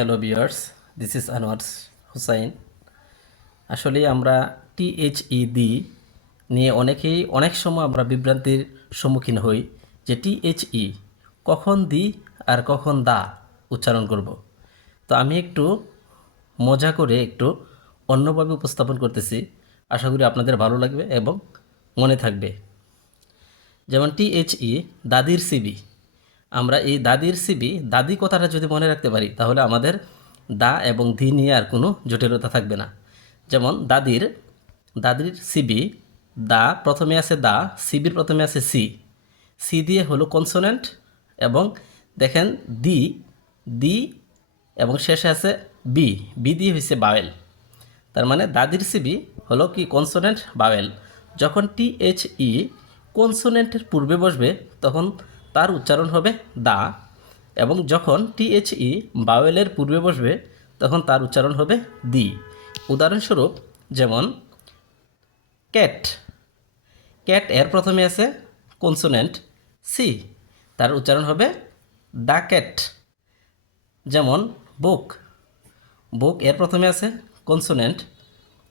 Hello viewers, this is Anwar Hussain. আসলে আমরা টিএইচই নিয়ে অনেক সময় আমরা বিভ্রান্তির সম্মুখীন হই যে টিএইচই কখন দি আর কখন দা উচ্চারণ করব। তো আমি একটু মজা করে একটু অন্যভাবে উপস্থাপন করতেছি, আশা করি আপনাদের ভালো লাগবে এবং মনে থাকবে। যেমন টিএইচই দাদির সিবি, আমরা এই দাদির সিবি দাদি কথাটা যদি মনে রাখতে পারি তাহলে আমাদের দা এবং ধি নিয়ে আর কোনো জটিলতা থাকবে না। যেমন দাদির সিবি, দা প্রথমে আছে দা, সিবির প্রথমে আছে সি, সি দিয়ে হলো কনসোনেন্ট এবং দেখেন দি দি এবং শেষে আছে বি, বি দিয়ে হয়েছে বাওয়েল। তার মানে দাদির সিবি হলো কি কনসোনেন্ট বাওয়েল। যখন টিএইচই কনসোনেন্টের পূর্বে বসবে তখন তার উচ্চারণ হবে দা, এবং যখন টিএইচই বাওয়েলের পূর্বে বসবে তখন তার উচ্চারণ হবে দি। উদাহরণস্বরূপ যেমন ক্যাট, ক্যাট এর প্রথমে আছে কনসোনেন্ট সি, তার উচ্চারণ হবে দা ক্যাট। যেমন বুক, বুক এর প্রথমে আছে কনসোনেন্ট,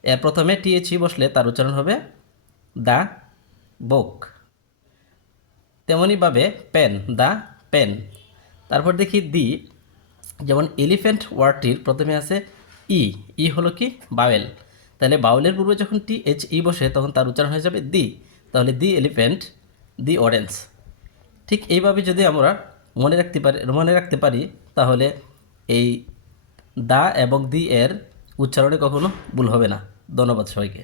এর প্রথমে টিএইচই বসলে তার উচ্চারণ হবে দা বুক। তেমনইভাবে পেন, দা পেন। তারপর দেখি দি, যেমন এলিফ্যান্ট ওয়ার্ডটির প্রথমে আছে ই, ই হলো কি বাওয়েল, তাহলে বাউলের পূর্বে যখন টিএইচই বসে তখন তার উচ্চারণ হয়ে যাবে দি, তাহলে দি এলিফ্যান্ট, দি অরেঞ্জ। ঠিক এইভাবে যদি আমরা মনে রাখতে পারি তাহলে এই দা এবং দি এর উচ্চারণে কখনো ভুল হবে না। ধন্যবাদ সবাইকে।